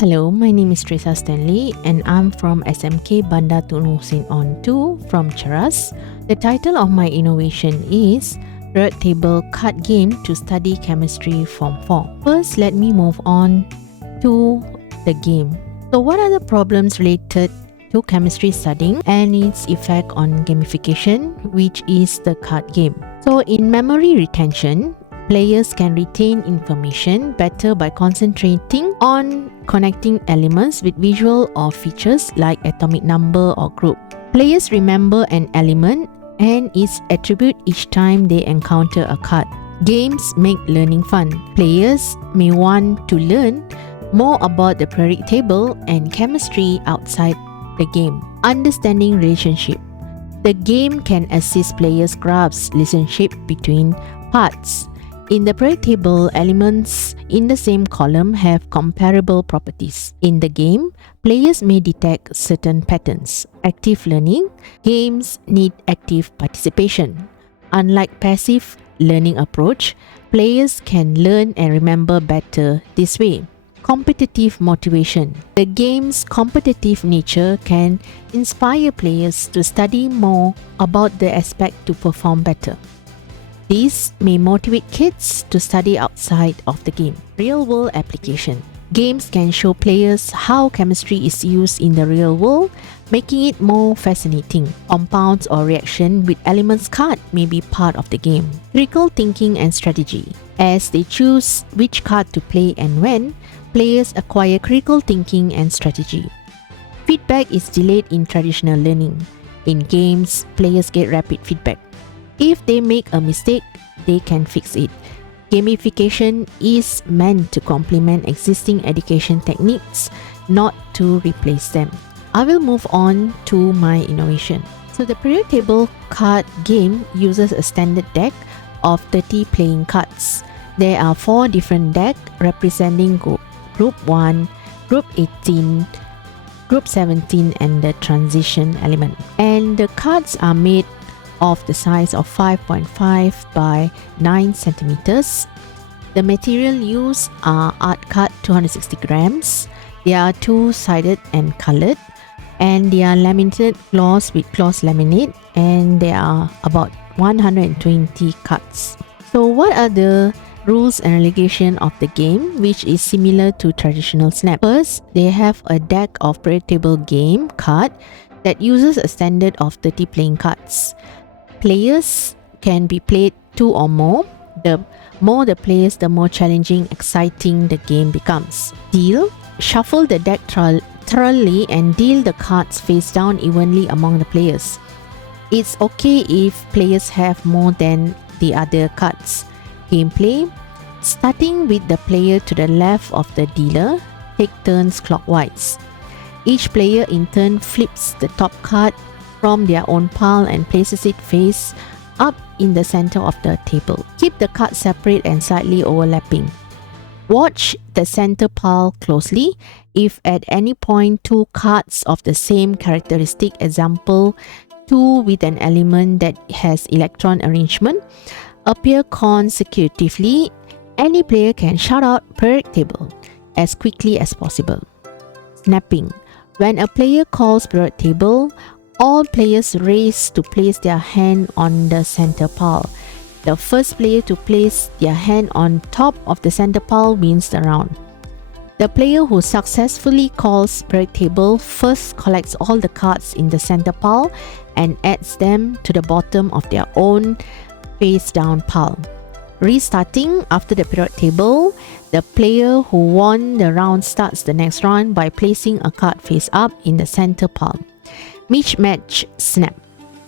Hello, my name is Teresa Stanley and I'm from SMK Bandar Tun Hussein On 2 from Cheras. The title of my innovation is Periodic Table Card Game to Study Chemistry Form 4. First, let me move on to the game. So what are the problems related to chemistry studying and its effect on gamification, which is the card game? So in memory retention, players can retain information better by concentrating on connecting elements with visual or features like atomic number or group. Players remember an element and its attribute each time they encounter a card. Games make learning fun. Players may want to learn more about the periodic table and chemistry outside the game. Understanding relationship. The game can assist players grasp relationship between parts. In the periodic table, elements in the same column have comparable properties. In the game, players may detect certain patterns. Active learning. Games need active participation. Unlike passive learning approach, players can learn and remember better this way. Competitive motivation. The game's competitive nature can inspire players to study more about the aspect to perform better. This may motivate kids to study outside of the game. Real-world application. Games can show players how chemistry is used in the real world, making it more fascinating. Compounds or reaction with elements card may be part of the game. Critical thinking and strategy. As they choose which card to play and when, players acquire critical thinking and strategy. Feedback is delayed in traditional learning. In games, players get rapid feedback. If they make a mistake, they can fix it. Gamification is meant to complement existing education techniques, not to replace them. I will move on to my innovation. So the periodic table card game uses a standard deck of 30 playing cards. There are 4 different decks representing Group 1, Group 18, Group 17 and the transition element. And the cards are made of the size of 5.5 by 9 centimeters. The material used are art card 260 grams. They are two-sided and colored, and they are laminated gloss with gloss laminate, and there are about 120 cards. So what are the rules and regulation of the game, which is similar to traditional Snap? First, they have a deck of periodic table game card that uses a standard of 30 playing cards. Players can be played 2 or more. The more the players, the more challenging, exciting the game becomes. Deal. Shuffle the deck thoroughly and deal the cards face down evenly among the players. It's okay if players have more than the other cards. Gameplay. Starting with the player to the left of the dealer, take turns clockwise. Each player in turn flips the top card from their own pile and places it face up in the center of the table. Keep the cards separate and slightly overlapping. Watch the center pile closely. If at any point 2 cards of the same characteristic, example 2 with an element that has electron arrangement, appear consecutively, any player can shout out periodic table as quickly as possible. Snapping. When a player calls periodic table, all players race to place their hand on the center pile. The first player to place their hand on top of the center pile wins the round. The player who successfully calls periodic table first collects all the cards in the center pile and adds them to the bottom of their own face-down pile. Restarting after the periodic table, the player who won the round starts the next round by placing a card face up in the center pile. Mismatch snap.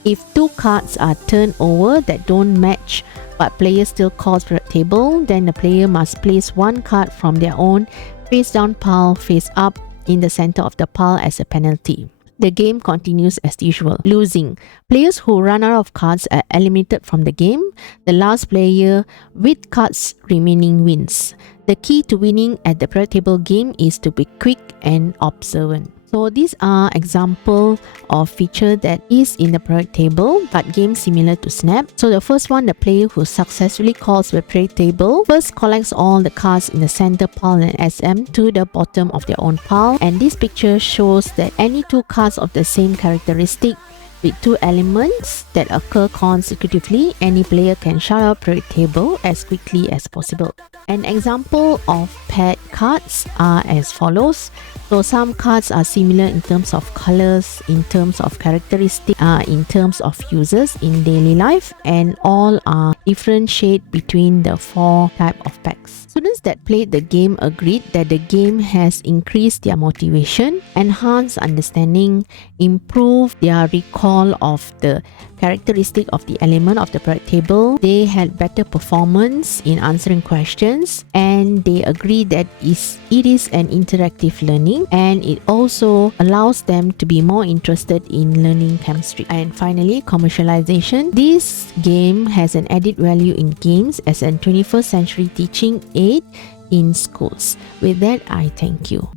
If 2 cards are turned over that don't match but player still calls periodic table, then the player must place 1 card from their own face-down pile face up in the center of the pile as a penalty. The game continues as usual. Losing. Players who run out of cards are eliminated from the game. The last player with cards remaining wins. The key to winning at the periodic table game is to be quick and observant. So these are example of feature that is in the periodic table, but game similar to Snap. So the first one, the player who successfully calls the periodic table first collects all the cards in the center pile and SM to the bottom of their own pile. And this picture shows that any two cards of the same characteristic with two elements that occur consecutively, any player can shut out periodic table as quickly as possible. An example of paired cards are as follows. So some cards are similar in terms of colors, in terms of characteristics, in terms of users in daily life, and all are different shade between the four type of packs. Students that played the game agreed that the game has increased their motivation, enhanced understanding, improved their recall of the characteristic of the element of the periodic table. They had better performance in answering questions, and they agree that it is an interactive learning, and it also allows them to be more interested in learning chemistry. And finally, commercialization. This game has an added value in games as a 21st century teaching aid in schools. With that, I thank you.